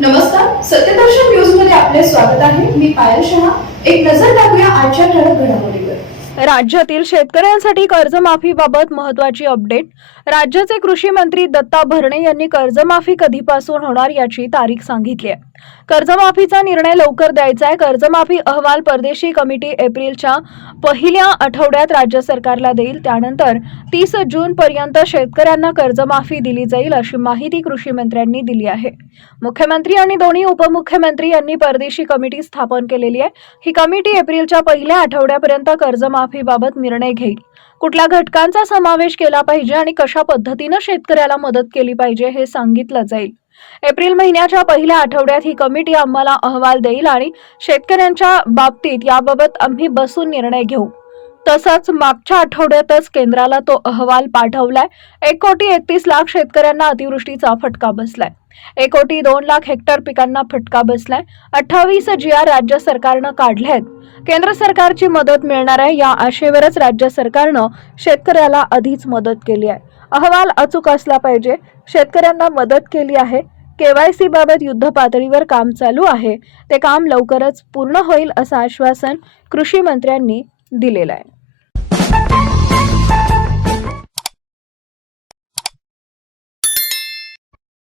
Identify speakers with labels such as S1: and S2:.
S1: नमस्कार सत्यदर्शन न्यूजमध्ये आपले स्वागत आहे. मी पायल शहा. एक नजर टाकूया आजच्या ठळक घडामोडीवर.
S2: राज्यातील शेतकऱ्यांसाठी कर्जमाफीबाबत महत्वाची अपडेट. राज्याचे कृषी मंत्री दत्ता भरणे यांनी कर्जमाफी कधीपासून होणार याची तारीख सांगितली आहे. कर्जमाफीचा निर्णय लवकर द्यायचा आहे कर्जमाफी अहवाल परदेशी कमिटी एप्रिलच्या पहिल्या आठवड्यात राज्य सरकारला देईल. त्यानंतर तीस जून पर्यंत शेतकऱ्यांना कर्जमाफी दिली जाईल अशी माहिती कृषी मंत्र्यांनी दिली आहे. मुख्यमंत्री आणि दोन्ही उपमुख्यमंत्री यांनी परदेशी कमिटी स्थापन केलेली आहे. ही कमिटी एप्रिलच्या पहिल्या आठवड्यापर्यंत कर्जमाफीबाबत निर्णय घेईल. कुठल्या घटकांचा समावेश केला पाहिजे आणि कशा पद्धतीनं शेतकऱ्याला मदत केली पाहिजे हे सांगितलं जाईल. एप्रिल महिन्याच्या पहिल्या आठवड्यात ही कमिटी आम्हाला अहवाल देईल आणि शेतकऱ्यांच्या बाबतीत याबाबत आम्ही बसून निर्णय घेऊ. तसंच मागच्या आठवड्यातच केंद्राला तो अहवाल पाठवलाय. एक कोटी एकतीस लाख शेतकऱ्यांना अतिवृष्टीचा फटका बसलाय. एक कोटी दोन लाख हेक्टर पिकांना फटका बसलाय. अठ्ठावीस जी आर राज्य सरकारनं काढले आहेत. केंद्र सरकारची मदत मिळणार आहे या आशेवरच राज्य सरकारनं शेतकऱ्याला आधीच मदत केली आहे. अहवाल अचूक असला पाहिजे. शेतकऱ्यांना मदत केली आहे. केवायसी बाबत युद्ध पातळीवर काम चालू आहे. ते काम लवकरच पूर्ण होईल असं आश्वासन कृषी मंत्र्यांनी दिलेलं आहे.